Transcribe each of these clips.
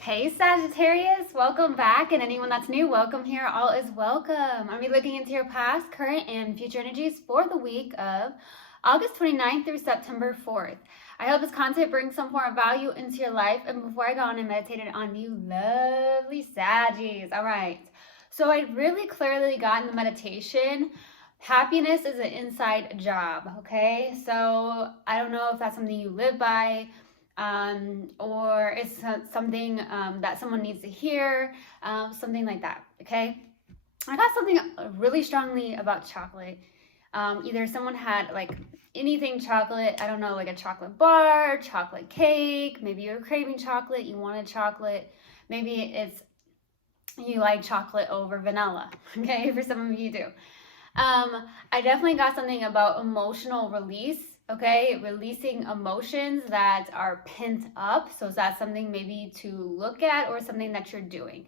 Hey Sagittarius, welcome back, and anyone that's new, welcome here. All is welcome. I'll be looking into your past, current, and future energies for the week of August 29th through September 4th. I hope this content brings some form of value into your life. And before I go on and meditate on you lovely Saggies, all right. So I really clearly got in the meditation. Happiness is an inside job, okay? So I don't know if that's something you live by, or it's something that someone needs to hear, something like that, okay? I got something really strongly about chocolate. Either someone had like anything chocolate, I don't know, like a chocolate bar, chocolate cake, maybe you're craving chocolate, you wanted chocolate, maybe it's you like chocolate over vanilla, okay? For some of you do. I definitely got something about emotional release, okay? Releasing emotions that are pent up. So is that something maybe to look at or something that you're doing?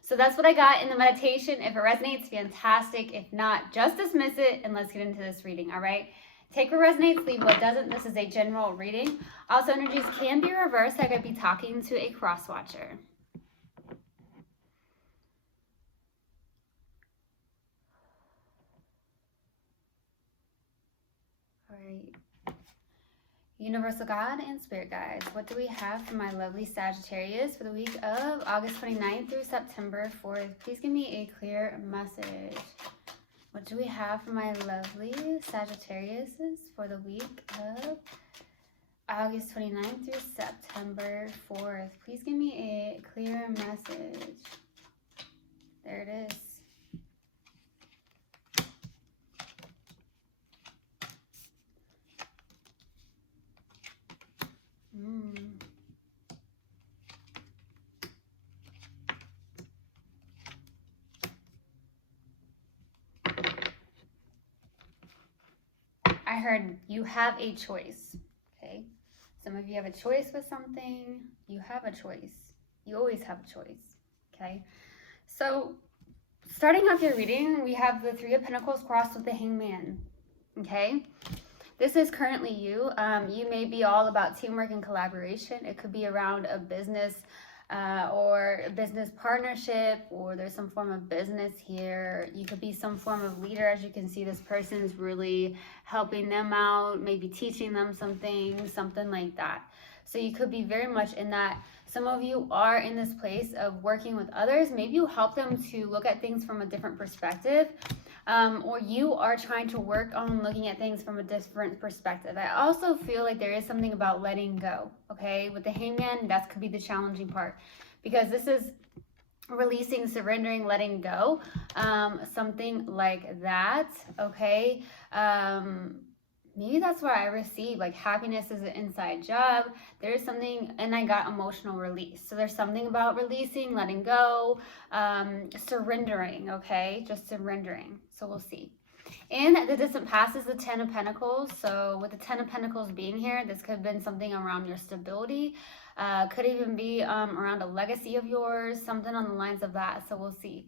So that's what I got in the meditation. If it resonates, fantastic. If not, just dismiss it and let's get into this reading, all right? Take what resonates, leave what doesn't. This is a general reading. Also, energies can be reversed. I could be talking to a cross watcher. All right. Universal God and Spirit Guides, what do we have for my lovely Sagittarius for the week of August 29th through September 4th? Please give me a clear message. What do we have for my lovely Sagittarius for the week of August 29th through September 4th? Please give me a clear message. There it is. I heard you have a choice, okay? Some of you have a choice with something. You have a choice. You always have a choice, okay? So starting off your reading, we have the Three of Pentacles crossed with the Hangman, okay? This is currently you. You may be all about teamwork and collaboration. It could be around a business or a business partnership, or there's some form of business here. You could be some form of leader. As you can see, this person is really helping them out, maybe teaching them something like that. So you could be very much in that. Some of you are in this place of working with others. Maybe you help them to look at things from a different perspective. Or you are trying to work on looking at things from a different perspective. I also feel like there is something about letting go, okay? With the Hangman, that could be the challenging part, because this is releasing, surrendering, letting go, something like that, okay? Maybe that's where I receive, like, happiness is an inside job. There's something, and I got emotional release. So there's something about releasing, letting go, surrendering, okay? Just surrendering. So we'll see. And the distant past is the Ten of Pentacles. So with the Ten of Pentacles being here, this could have been something around your stability. Could even be around a legacy of yours, something on the lines of that. So we'll see.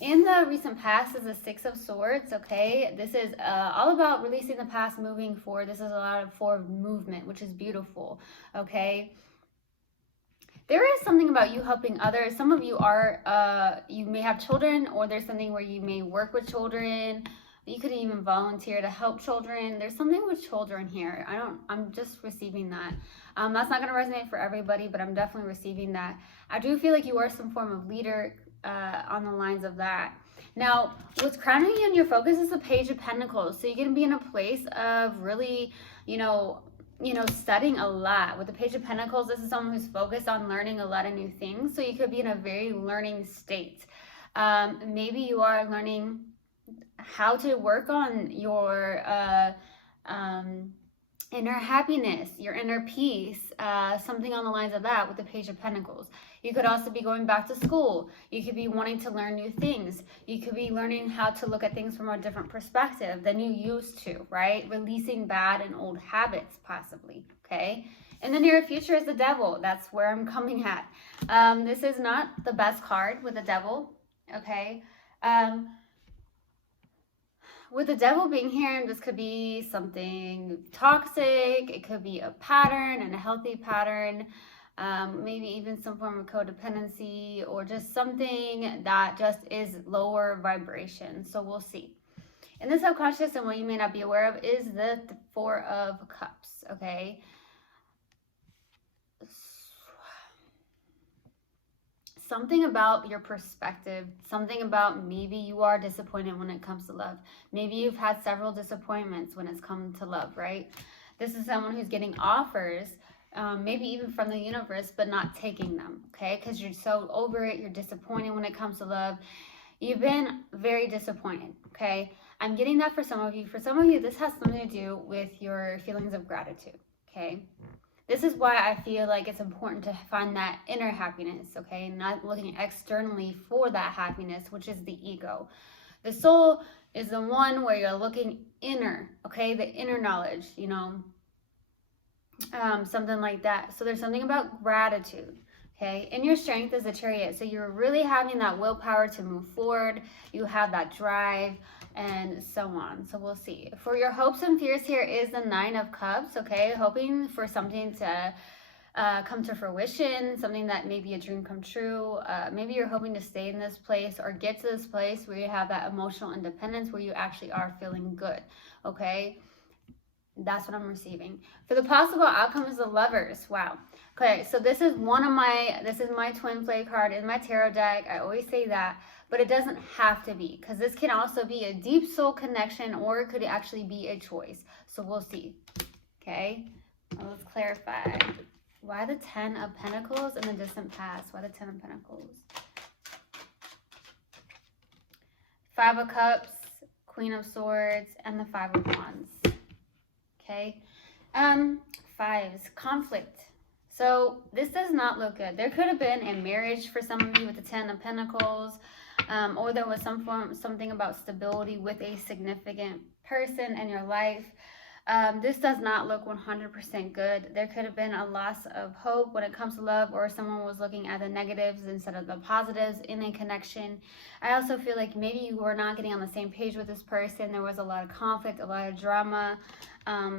In the recent past is the Six of Swords, okay? This is all about releasing the past, moving forward. This is a lot of forward movement, which is beautiful, okay? There is something about you helping others. Some of you are, you may have children, or there's something where you may work with children. You could even volunteer to help children. There's something with children here. I'm just receiving that. That's not going to resonate for everybody, but I'm definitely receiving that. I do feel like you are some form of leader, on the lines of that. Now, what's crowning you in your focus is the Page of Pentacles. So you're going to be in a place of really, studying a lot. With the Page of Pentacles, this is someone who's focused on learning a lot of new things. So you could be in a very learning state. Maybe you are learning how to work on your inner happiness, your inner peace, something on the lines of that with the Page of Pentacles. You could also be going back to school. You could be wanting to learn new things. You could be learning how to look at things from a different perspective than you used to, right? Releasing bad and old habits, possibly, okay? In the near future is the Devil. That's where I'm coming at. This is not the best card with the Devil, okay? With the Devil being here, this could be something toxic. It could be a pattern and a healthy pattern. maybe even some form of codependency, or just something that just is lower vibration. So we'll see. In the subconscious, and what you may not be aware of, is the Four of Cups, okay? Something about your perspective, something about maybe you are disappointed when it comes to love. Maybe you've had several disappointments when it's come to love, right? This is someone who's getting offers, maybe even from the universe, but not taking them, okay? Because you're so over it, you're disappointed when it comes to love. You've been very disappointed, okay? I'm getting that for some of you. For some of you, this has something to do with your feelings of gratitude, okay? This is why I feel like it's important to find that inner happiness, okay? Not looking externally for that happiness, which is the ego. The soul is the one where you're looking inner, okay? The inner knowledge, you know, something like that. So there's something about gratitude, okay? And your strength is a Chariot. So you're really having that willpower to move forward. You have that drive, and so on. So we'll see. For your hopes and fears, here is the Nine of Cups, okay? Hoping for something to come to fruition, something that may be a dream come true. Maybe you're hoping to stay in this place or get to this place where you have that emotional independence, where you actually are feeling good, okay? That's what I'm receiving. For the possible outcome is the Lovers. Wow. Okay, so this is my twin flame card in my tarot deck. I always say that, but it doesn't have to be, because this can also be a deep soul connection, or it could actually be a choice. So we'll see. Okay, well, let's clarify. Why the 10 of Pentacles in the distant past? Why the 10 of Pentacles? 5 of Cups, Queen of Swords, and the 5 of Wands. Okay, fives, conflict. So this does not look good. There could have been a marriage for some of you with the 10 of Pentacles, or there was something about stability with a significant person in your life. This does not look 100% good. There could have been a loss of hope when it comes to love, or someone was looking at the negatives instead of the positives in a connection. I also feel like maybe you were not getting on the same page with this person. There was a lot of conflict, a lot of drama,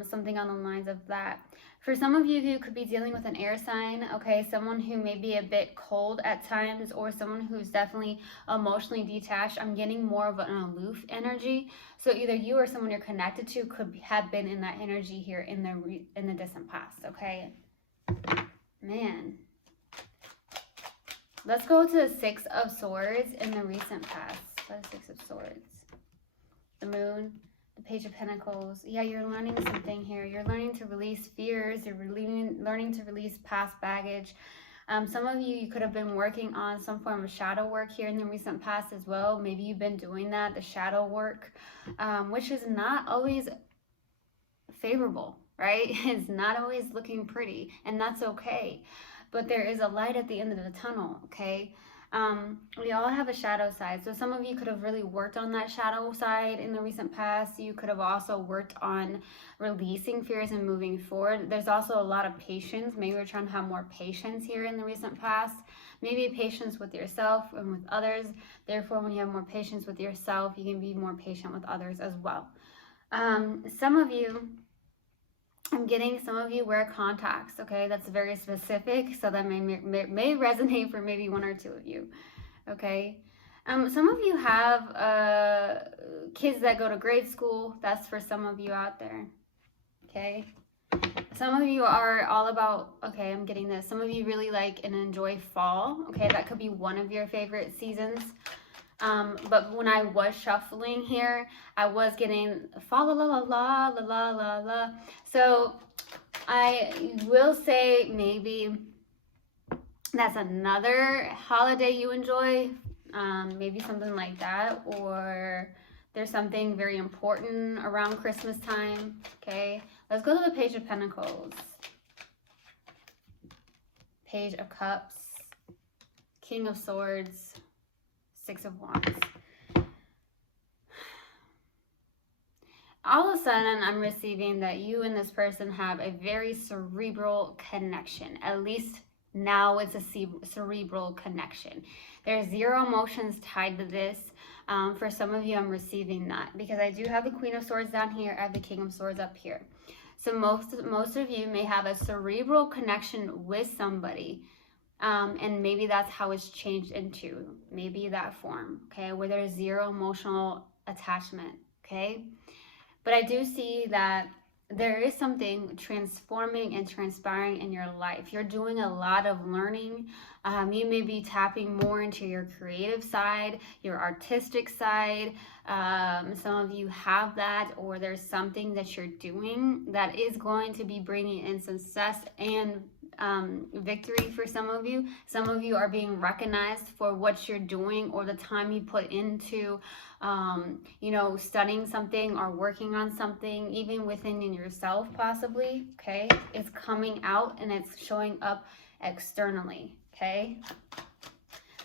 something on the lines of that. For some of you who could be dealing with an air sign, okay, someone who may be a bit cold at times, or someone who's definitely emotionally detached, I'm getting more of an aloof energy. So either you or someone you're connected to could have been in that energy here in the distant past, okay? Man. Let's go to the 6 of Swords in the recent past. The 6 of Swords. The Moon. The Page of Pentacles. Yeah, you're learning something here. You're learning to release fears. You're learning to release past baggage. Some of you could have been working on some form of shadow work here in the recent past as well. Maybe you've been doing that, the shadow work, which is not always favorable, right? It's not always looking pretty, and that's okay. But there is a light at the end of the tunnel, okay? We all have a shadow side. So some of you could have really worked on that shadow side in the recent past. You could have also worked on releasing fears and moving forward. There's also a lot of patience. Maybe we're trying to have more patience here in the recent past. Maybe patience with yourself and with others. Therefore, when you have more patience with yourself, you can be more patient with others as well. Some of you, I'm getting some of you wear contacts, okay? That's very specific, so that may resonate for maybe 1 or 2 of you, okay? Some of you have kids that go to grade school. That's for some of you out there, okay? Some of you are all about, okay, I'm getting this. Some of you really like and enjoy fall, okay? That could be one of your favorite seasons. But when I was shuffling here, I was getting fa la la la la la la la la. So I will say maybe that's another holiday you enjoy, maybe something like that, or there's something very important around Christmas time, okay? Let's go to the Page of Pentacles, Page of Cups, King of Swords, 6 of Wands. All of a sudden, I'm receiving that you and this person have a very cerebral connection. At least now it's a cerebral connection. There's 0 emotions tied to this. For some of you, I'm receiving that because I do have the Queen of Swords down here. I have the King of Swords up here. So most of you may have a cerebral connection with somebody. And maybe that's how it's changed into maybe that form, okay, where there's zero emotional attachment, okay? But I do see that there is something transforming and transpiring in your life. You're doing a lot of learning. You may be tapping more into your creative side, your artistic side. Some of you have that, or there's something that you're doing that is going to be bringing in success and victory for some of you. Some of you are being recognized for what you're doing or the time you put into studying something or working on something, even within yourself possibly, okay? It's coming out and it's showing up externally, okay?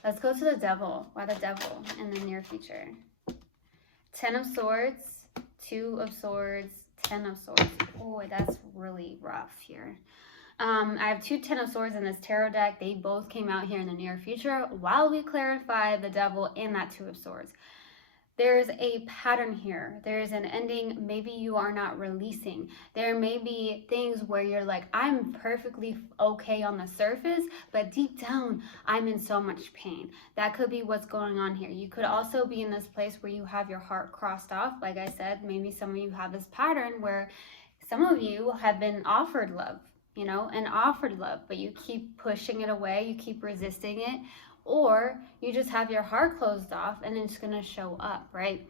Let's go to the devil. Why the devil in the near future? 10 of Swords, 2 of Swords, 10 of Swords. Oh, that's really rough here. I have 2 10 of Swords in this tarot deck. They both came out here in the near future while we clarify the devil and that 2 of Swords. There's a pattern here. There's an ending. Maybe you are not releasing. There may be things where you're like, I'm perfectly okay on the surface, but deep down, I'm in so much pain. That could be what's going on here. You could also be in this place where you have your heart crossed off. Like I said, maybe some of you have this pattern where some of you have been offered love, and offered love, but you keep pushing it away. You keep resisting it. Or you just have your heart closed off and it's going to show up, right?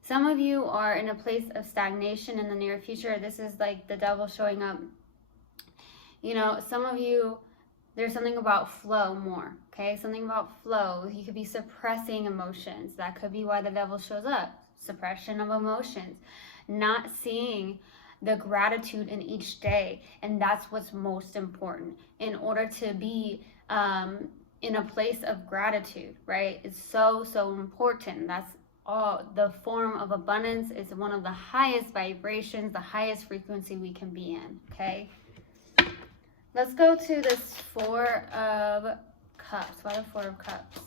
Some of you are in a place of stagnation in the near future. This is like the devil showing up. Some of you, there's something about flow more, okay? Something about flow. You could be suppressing emotions. That could be why the devil shows up. Suppression of emotions. Not seeing the gratitude in each day. And that's what's most important. In order to be in a place of gratitude, right? It's so important. That's all. The form of abundance is one of the highest vibrations, the highest frequency we can be in, okay? Let's go to this 4 of Cups. Why the 4 of Cups?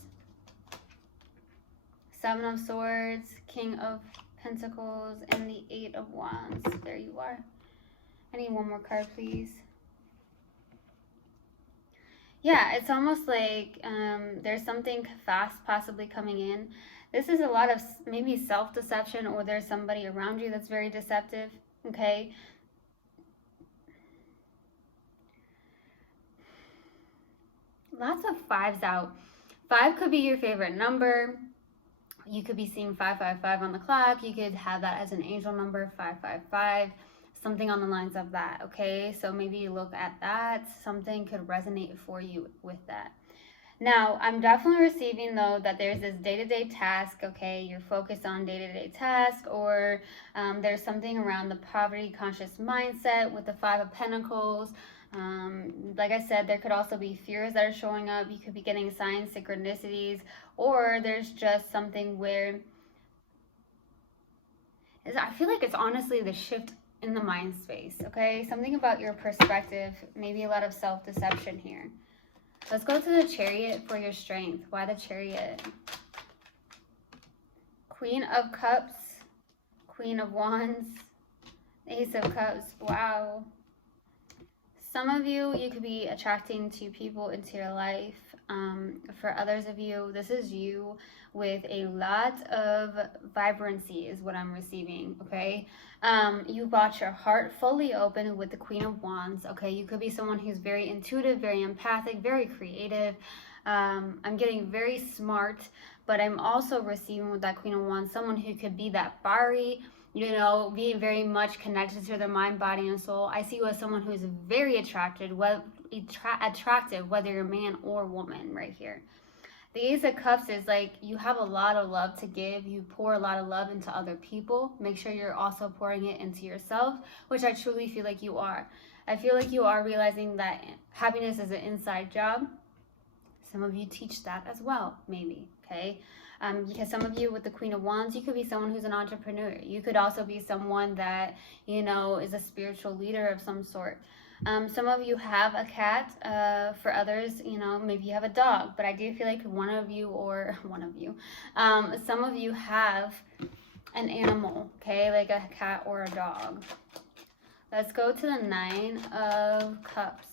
7 of Swords, King of Pentacles, and the 8 of Wands. There you are. I need one more card, please. Yeah, it's almost like there's something fast possibly coming in. This is a lot of maybe self-deception, or there's somebody around you that's very deceptive, okay? Lots of 5s out. 5 could be your favorite number. You could be seeing 555 on the clock. You could have that as an angel number, 555. Something on the lines of that, okay? So maybe you look at that. Something could resonate for you with that. Now, I'm definitely receiving, though, that there's this day-to-day task, okay? You're focused on day-to-day task, or there's something around the poverty-conscious mindset with the 5 of Pentacles. Like I said, there could also be fears that are showing up. You could be getting signs, synchronicities, or there's just something where I feel like it's honestly the shift in the mind space, okay? Something about your perspective, maybe a lot of self-deception here. Let's go to the Chariot for your strength. Why the Chariot? Queen of Cups, Queen of Wands, Ace of Cups. Wow. Some of you could be attracting 2 people into your life. For others of you, this is you with a lot of vibrancy is what I'm receiving, okay? You got your heart fully open with the Queen of Wands, okay? You could be someone who's very intuitive, very empathic, very creative. I'm getting very smart, but I'm also receiving with that Queen of Wands someone who could be that fiery, being very much connected to their mind, body, and soul. I see you as someone who's very attractive, whether you're a man or woman right here. The Ace of Cups is like you have a lot of love to give. You pour a lot of love into other people. Make sure you're also pouring it into yourself, which I truly feel like you are. I feel like you are realizing that happiness is an inside job. Some of you teach that as well, maybe, okay? Because some of you with the Queen of Wands, you could be someone who's an entrepreneur. You could also be someone that, is a spiritual leader of some sort. Some of you have a cat. For others, maybe you have a dog. But I do feel like some of you have an animal, okay? Like a cat or a dog. Let's go to the Nine of Cups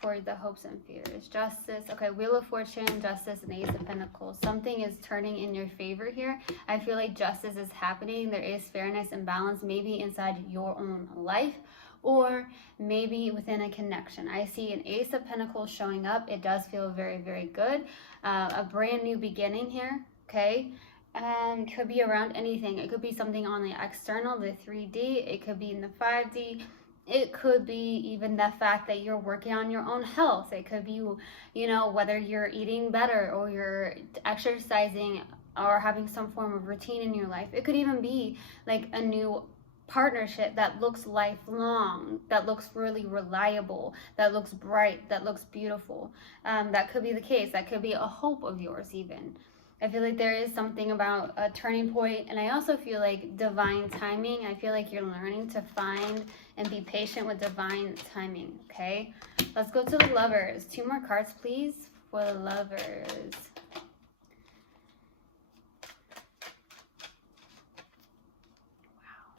for the hopes and fears. Justice. Okay, Wheel of Fortune, Justice, and Ace of Pentacles. Something is turning in your favor here. I feel like justice is happening. There is fairness and balance, maybe inside your own life, or maybe within a connection. I see an Ace of Pentacles showing up. It does feel very, very good. A brand new beginning here, okay? And could be around anything. It could be something on the external, the 3D. It could be in the 5D. It could be even the fact that you're working on your own health. It could be, you know, whether you're eating better or you're exercising or having some form of routine in your life. It could even be like a new partnership that looks lifelong, that looks really reliable, that looks bright, that looks beautiful. That could be the case. That could be a hope of yours even. I feel like there is something about a turning point, and I also feel like divine timing. I feel like you're learning to find and be patient with divine timing, okay? Let's go to the Lovers. 2 more cards, please, for the Lovers. Wow.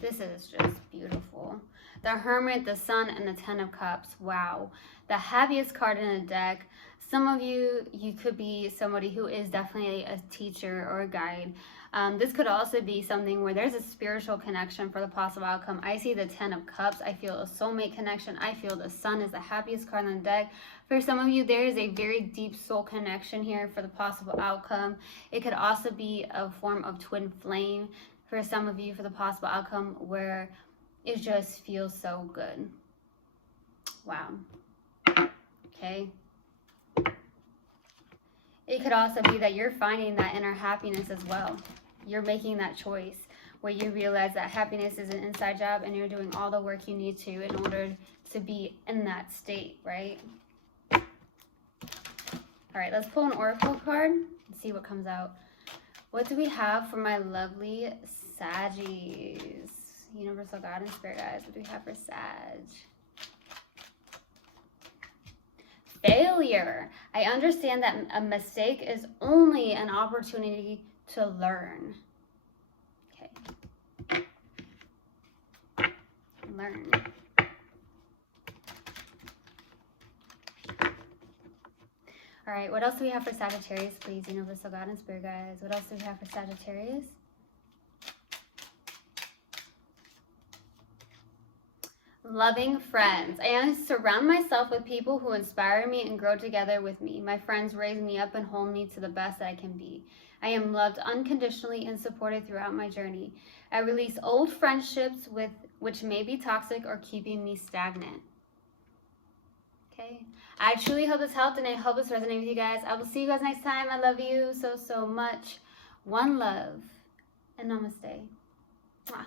This is just beautiful. The Hermit, the Sun, and the 10 of Cups. Wow. The happiest card in the deck. Some of you could be somebody who is definitely a teacher or a guide. This could also be something where there's a spiritual connection for the possible outcome. I see the 10 of Cups. I feel a soulmate connection. I feel the Sun is the happiest card on the deck. For some of you, there is a very deep soul connection here for the possible outcome. It could also be a form of twin flame for some of you for the possible outcome where it just feels so good. Wow. Okay. It could also be that you're finding that inner happiness as well. You're making that choice where you realize that happiness is an inside job and you're doing all the work you need to in order to be in that state, right? All right, let's pull an oracle card and see what comes out. What do we have for my lovely Saggies? Universal God and Spirit Guides, what do we have for Sag? Failure. I understand that a mistake is only an opportunity to learn. Okay. Learn. All right, what else do we have for Sagittarius, please? Universal God and Spirit Guides. What else do we have for Sagittarius? Loving friends. I surround myself with people who inspire me and grow together with me. My friends raise me up and hold me to the best that I can be. I am loved unconditionally and supported throughout my journey. I release old friendships which may be toxic or keeping me stagnant. Okay. I truly hope this helped and I hope this resonated with you guys. I will see you guys next time. I love you so, so much. One love and namaste. Mwah.